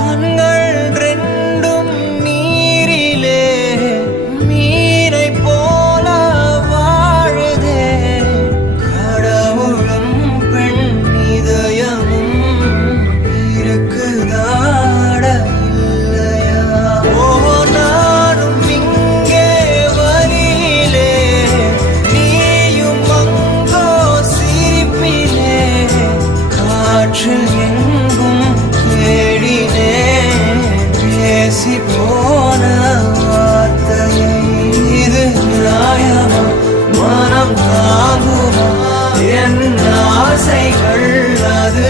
கண்கள் ரெண்டும் நீரிலே மீனை போல வாழுதே. கடவுளும் பெண் இதயமும் இருக்குதாட இல்லையா? ஓ நானும் இங்கே வரியிலே நீயும் அங்கோ சிரிப்பிலே. காற்றில் எங்கும் தேடினேன் பேசி போன வார்த்தையை. இது நியாயமா? மனம் தாங்குமா? என் ஆசைகள் அது